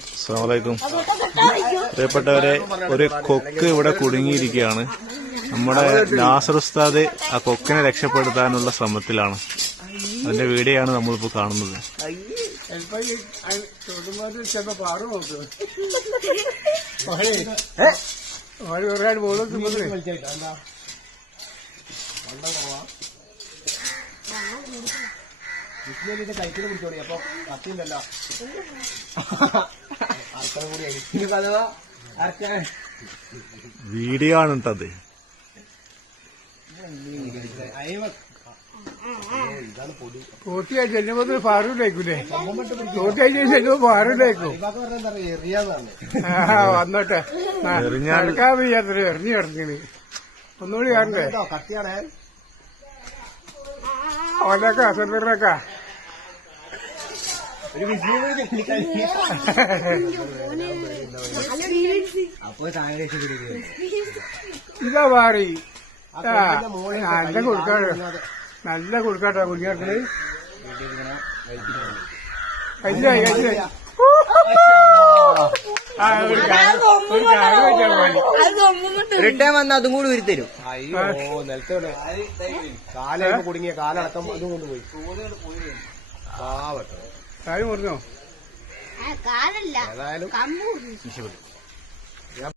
അസ്സലാമലൈക്കും. പ്രിയപ്പെട്ടവരെ, ഒരു കൊക്ക് ഇവിടെ കുടുങ്ങിയിരിക്കുകയാണ്. നമ്മുടെ നാസർ ഉസ്താദ് ആ കൊക്കിനെ രക്ഷപ്പെടുത്താനുള്ള ശ്രമത്തിലാണ്. അതിന്റെ വീഡിയോ ആണ് നമ്മളിപ്പോ കാണുന്നത്. കൈക്കിന് പിടിച്ചോളി. അപ്പൊ കത്തിണ്ടല്ലോ വീഡിയോ ആണ് കേട്ടത്. തോട്ടിയായി ചെല്ലുമ്പോ ഫാറൂഖിലേക്കൂലേ? തോട്ടിയായി ചെല്ലുമ്പോ ഫാറൂഖിലേക്കും വന്നോട്ടെ. നടക്കാൻ വയ്യാത്ര എറിഞ്ഞു കിടക്കണ്. ഒന്നുകൂടി കാണണ്ടേ? കത്തിയാണേ ഓലൊക്കെ അസറിനൊക്കെ ഇതാ മാറി. നല്ല കൊടുക്കാട്ടോ, നല്ല കൊടുക്കാട്ടോ കുഞ്ഞാട്ടില്. കഴിച്ചായി കഴിച്ചായി. റിട്ടേൺ വന്ന് അതും കൂടി ഉരുത്തരും. അയ്യോ നിലത്തോടെ കാലം കുടുങ്ങിയ കാലടക്കം അതും കൊണ്ടുപോയി. കാര്യം പറഞ്ഞോ? ഏതായാലും